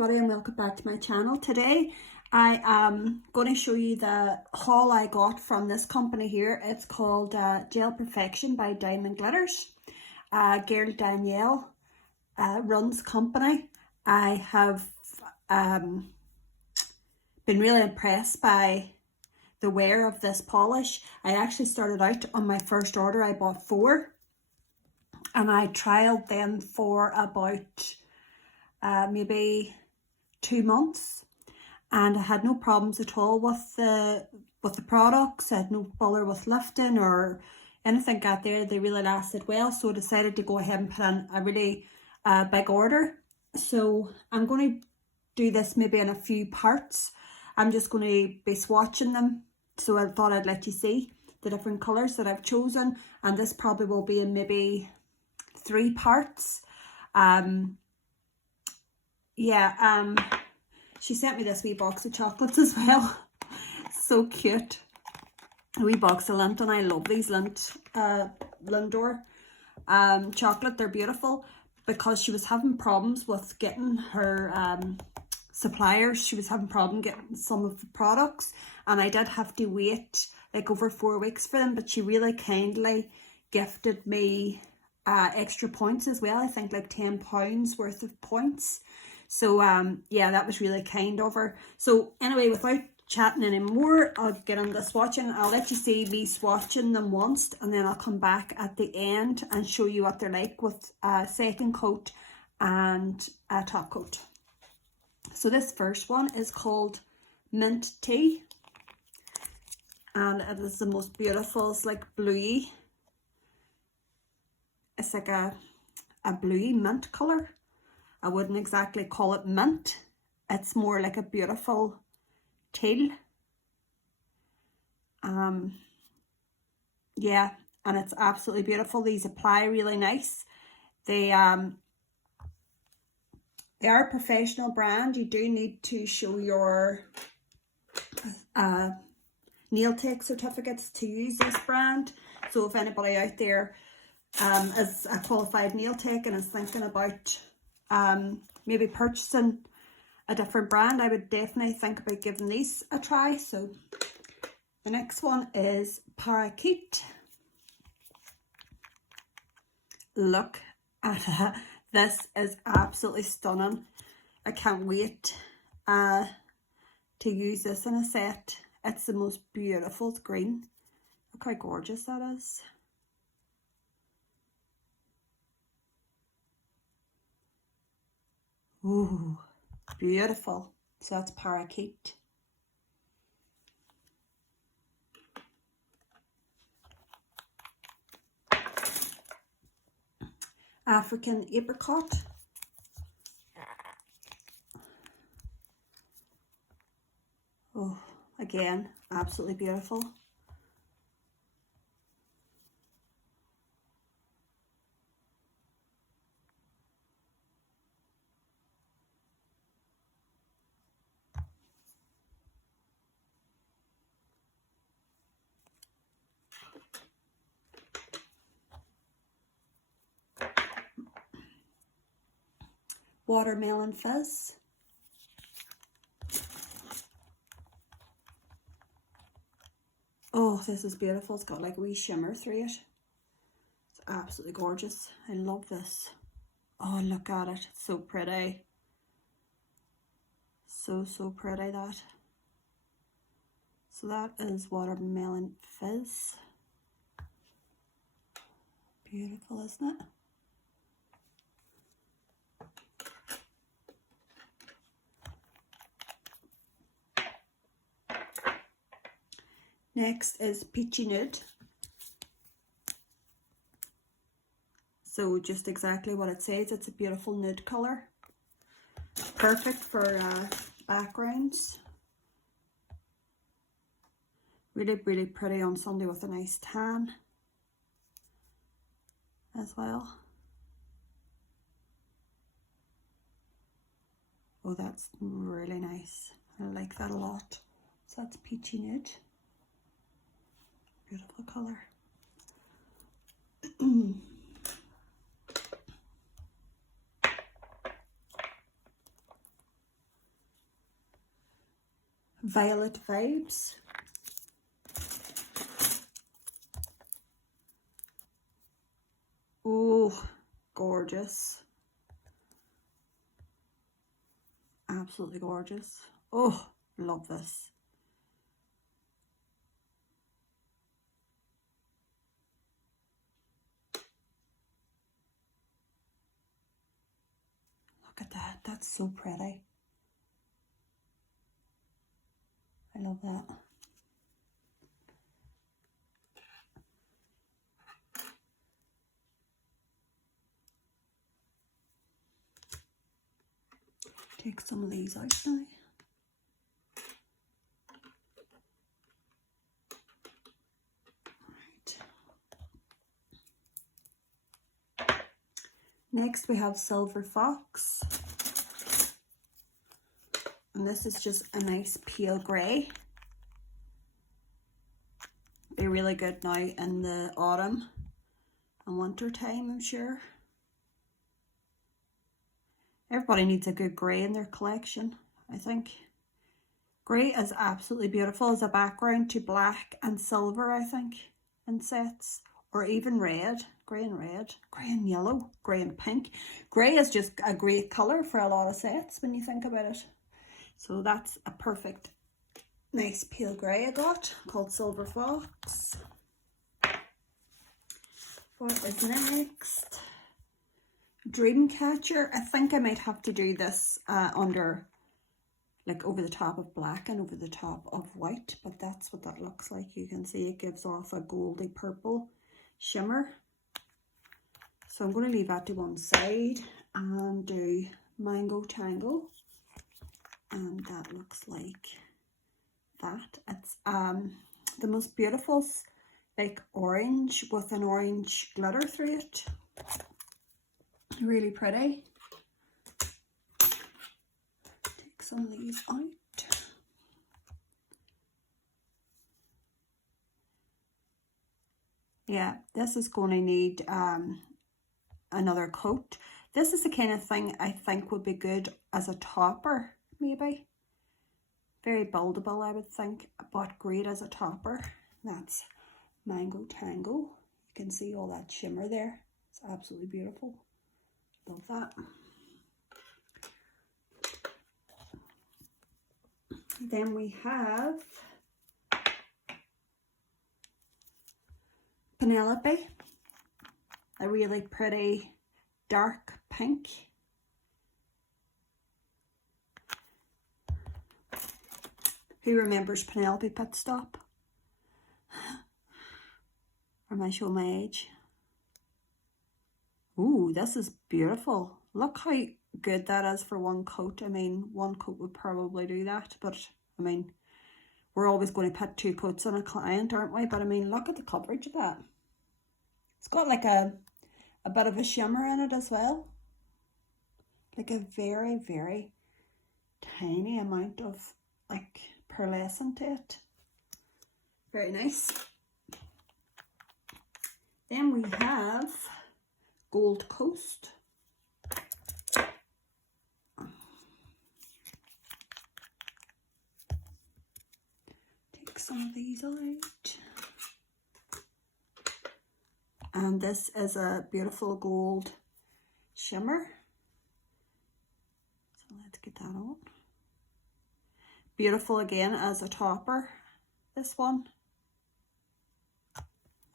everybody and welcome back to my channel. Today I am going to show you the haul I got from this company here. It's called Gel Perfection by Diamond Glitters. Girl Danielle runs company. I have been really impressed by the wear of this polish. I actually started out on my first order. I bought 4 and I trialed them for about maybe 2 months, and I had no problems at all with the products. I had no bother with lifting or anything got there. They really lasted well, so I decided to go ahead and put in a really big order. So I'm going to do this maybe in a few parts. I'm just going to be swatching them, so I thought I'd let you see the different colours that I've chosen, and this probably will be in maybe 3 parts. She sent me this wee box of chocolates as well. So cute. A wee box of Lindt, and I love these Lindt Lindor chocolate. They're beautiful, because she was having problems with getting her suppliers. She was having problem getting some of the products, and I did have to wait like over 4 weeks for them, but she really kindly gifted me extra points as well. I think like £10 worth of points. So yeah, that was really kind of her. So anyway, without chatting anymore, I'll get on the swatching. I'll let you see me swatching them once, and then I'll come back at the end and show you what they're like with a second coat and a top coat. So this first one is called Mint Tea, and it is the most beautiful. It's like bluey. It's like a bluey mint colour. I wouldn't exactly call it mint. It's more like a beautiful teal. Yeah, and it's absolutely beautiful. These apply really nice. They are a professional brand. You do need to show your nail tech certificates to use this brand. So if anybody out there is a qualified nail tech and is thinking about maybe purchasing a different brand, I would definitely think about giving these a try. So the next one is Parakeet. Look at that. This is absolutely stunning. I can't wait to use this in a set. It's the most beautiful green. Look how gorgeous that is. Ooh, beautiful. So that's Parakeet. African Apricot. Oh, again, absolutely beautiful. Watermelon Fizz. Oh, this is beautiful. It's got like a wee shimmer through it. It's absolutely gorgeous. I love this. Oh, look at it. It's so pretty. So pretty, that. So that is Watermelon Fizz. Beautiful, isn't it? Next is Peachy Knit. So just exactly what it says. It's a beautiful nude colour. Perfect for backgrounds. Really pretty on Sunday with a nice tan as well. Oh, that's really nice. I like that a lot. So that's Peachy Knit. Beautiful colour. Violet Vapes. Oh, gorgeous. Absolutely gorgeous. Oh, love this. Look at that. That's so pretty. I love that. Take some of these out now. Right. Next we have Silver Fox. And this is just a nice pale grey. Be really good now in the autumn and winter time, I'm sure. Everybody needs a good grey in their collection, I think. Grey is absolutely beautiful as a background to black and silver, I think, in sets. Or even red, grey and yellow, grey and pink. Grey is just a great colour for a lot of sets when you think about it. So that's a perfect, nice pale grey I got, called Silver Fox. What is next? Dreamcatcher. I think I might have to do this under, like over the top of black and over the top of white, but that's what that looks like. You can see it gives off a goldy purple shimmer. So I'm going to leave that to one side and do Mango Tango. And that looks like that. It's the most beautiful, like orange with an orange glitter through it. Really pretty. Take some of these out. Yeah, this is going to need another coat. This is the kind of thing I think would be good as a topper, maybe. Very buildable, I would think, but great as a topper. That's Mango Tango. You can see all that shimmer there. It's absolutely beautiful. Love that. Then we have Penelope, a really pretty dark pink. Who remembers Penelope Pit Stop? Or am I showing my age? Ooh, this is beautiful. Look how good that is for one coat. I mean, one coat would probably do that, but I mean, we're always going to put 2 coats on a client, aren't we? But I mean, look at the coverage of that. It's got like a bit of a shimmer in it as well. Like a very, very tiny amount of like pearlescent to it. Very nice. Then we have Gold Coast. Take some of these out. And this is a beautiful gold shimmer. So let's get that on. Beautiful again as a topper, this one.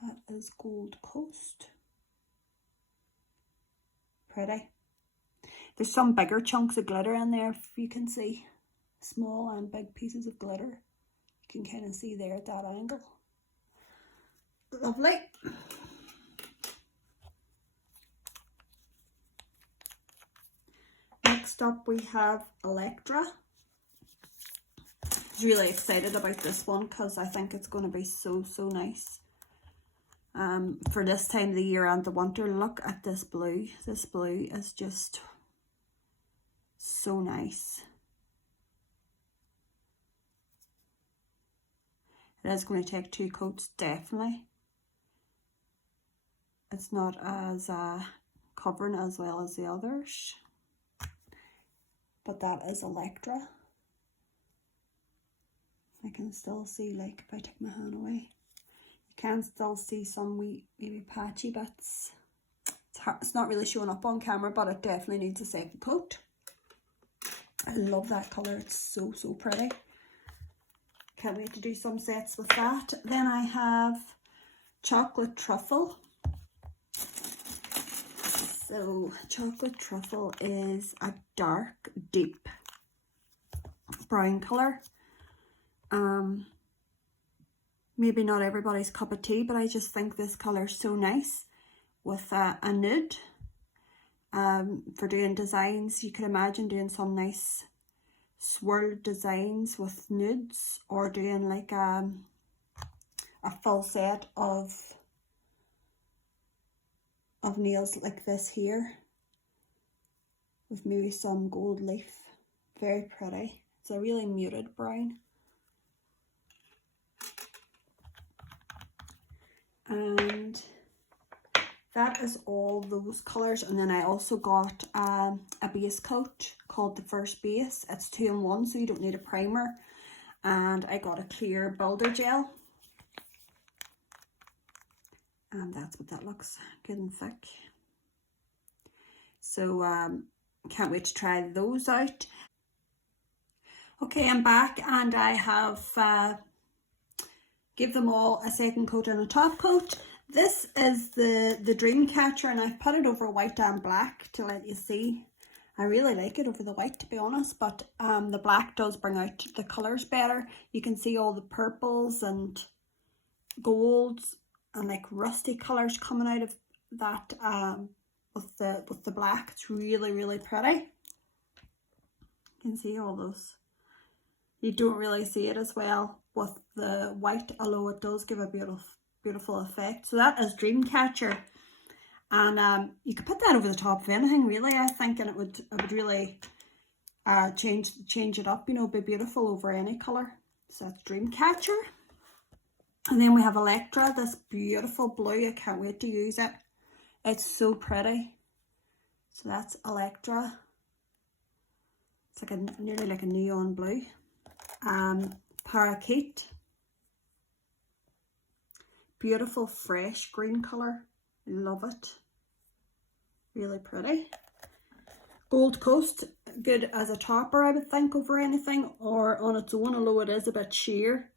That is Gold Coast. Pretty. There's some bigger chunks of glitter in there, if you can see. Small and big pieces of glitter. You can kind of see there at that angle. Lovely. Next up we have Electra. I'm really excited about this one because I think it's going to be so nice. For this time of the year and the winter. Look at this blue. This blue is just so nice. It is going to take 2 coats, definitely. It's not as covering as well as the others. But that is Electra. I can still see, like, if I take my hand away, you can still see some wee, maybe patchy bits. It's not really showing up on camera, but it definitely needs a second coat. I love that colour. It's so, so pretty. Can't wait to do some sets with that. Then I have Chocolate Truffle. So Chocolate Truffle is a dark, deep brown colour. Maybe not everybody's cup of tea, but I just think this colour is so nice with a nude. For doing designs, you could imagine doing some nice swirled designs with nudes, or doing like a full set of nails like this here with maybe some gold leaf. Very pretty. It's a really muted brown. And that is all those colours. And then I also got a base coat called the First Base. It's 2-in-1, so you don't need a primer. And I got a clear builder gel. And that's what that looks, good and thick. So can't wait to try those out. Okay, I'm back, and I have give them all a second coat and a top coat. This is the Dream Catcher, and I've put it over white and black to let you see. I really like it over the white, to be honest, but the black does bring out the colours better. You can see all the purples and golds and like rusty colours coming out of that with the black. It's really, really pretty. You can see all those. You don't really see it as well with the white, although it does give a beautiful effect. So that is Dreamcatcher, and you could put that over the top of anything, really, I think, and it would really change it up, you know, be beautiful over any colour. So that's Dreamcatcher. And then we have Electra, this beautiful blue. I can't wait to use it. It's so pretty. So that's Electra. It's like nearly like a neon blue. Parakeet. Beautiful fresh green colour. Love it. Really pretty. Gold Coast, good as a topper, I would think, over anything, or on its own, although it is a bit sheer.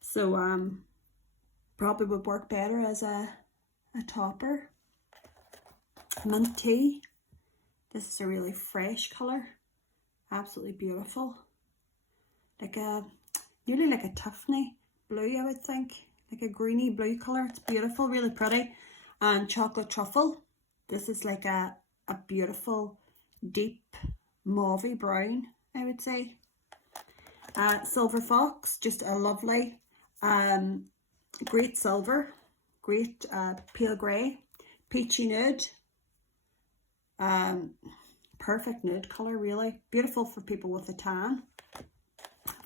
So probably would work better as a topper. Mint Tea. This is a really fresh colour. Absolutely beautiful. Like nearly like a Tiffany blue, I would think. Like a greeny blue colour. It's beautiful, really pretty. And Chocolate Truffle. This is like a beautiful deep mauvey brown, I would say. Silver Fox, just a lovely great silver, great pale grey. Peachy Knit, perfect nude colour, really beautiful for people with a tan.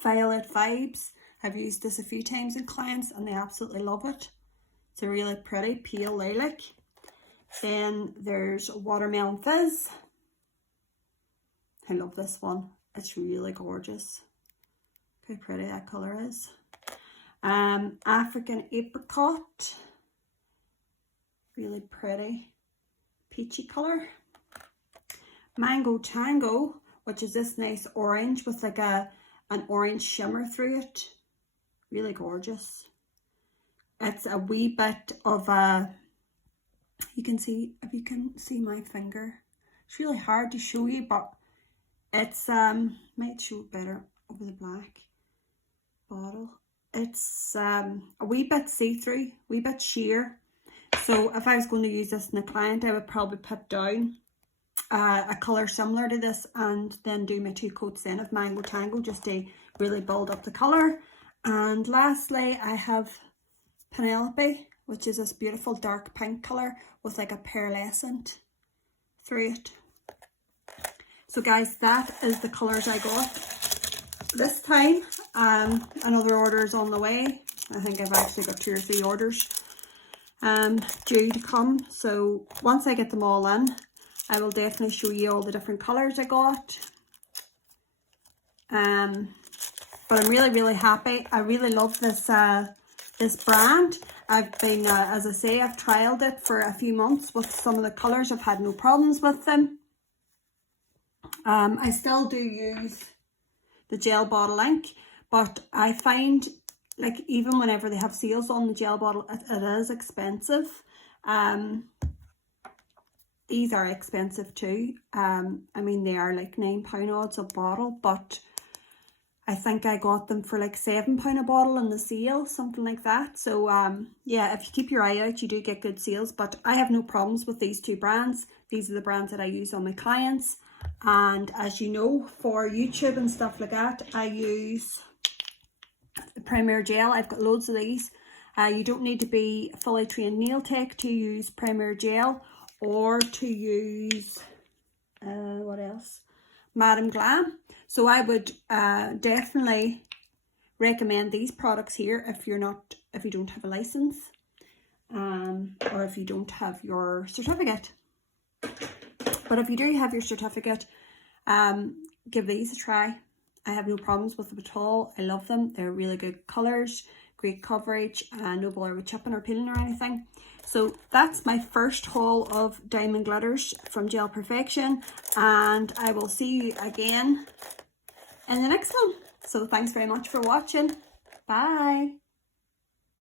Violet Vibes, I've used this a few times in clients and they absolutely love it. It's a really pretty pale lilac. Then there's Watermelon Fizz. I love this one. It's really gorgeous. Look how pretty that colour is. African Apricot. Really pretty peachy colour. Mango Tango, which is this nice orange with like an orange shimmer through it. Really gorgeous. It's a wee bit of a, you can see, if you can see my finger, it's really hard to show you, but it's might show it better over the black bottle. It's a wee bit see-through, wee bit sheer. So if I was going to use this in a client, I would probably put down a colour similar to this and then do my 2 coats then of Mango Tango just to really build up the colour. And lastly, I have Penelope, which is this beautiful dark pink colour with like a pearlescent through it. So guys, that is the colours I got this time. Another order is on the way. I think I've actually got 2 or 3 orders due to come. So once I get them all in, I will definitely show you all the different colours I got. But I'm really, really happy. I really love this this brand. I've been, as I say, I've trialed it for a few months with some of the colours. I've had no problems with them. I still do use the gel bottle ink, but I find, like, even whenever they have sales on the gel bottle, it is expensive. These are expensive too. I mean, they are like £9 odds a bottle, but I think I got them for like £7 a bottle in the sale, something like that. So yeah, if you keep your eye out, you do get good sales. But I have no problems with these two brands. These are the brands that I use on my clients. And as you know, for YouTube and stuff like that, I use Premier Gel. I've got loads of these. You don't need to be a fully trained nail tech to use Premier Gel, or to use what else, Madam Glam. So I would definitely recommend these products here if you don't have a license, or if you don't have your certificate. But if you do have your certificate, give these a try. I have no problems with them at all. I love them. They're really good colours, great coverage, no bother with chipping or peeling or anything. So that's my first haul of diamond glitters from Gel Perfection, and I will see you again in the next one. So thanks very much for watching. Bye.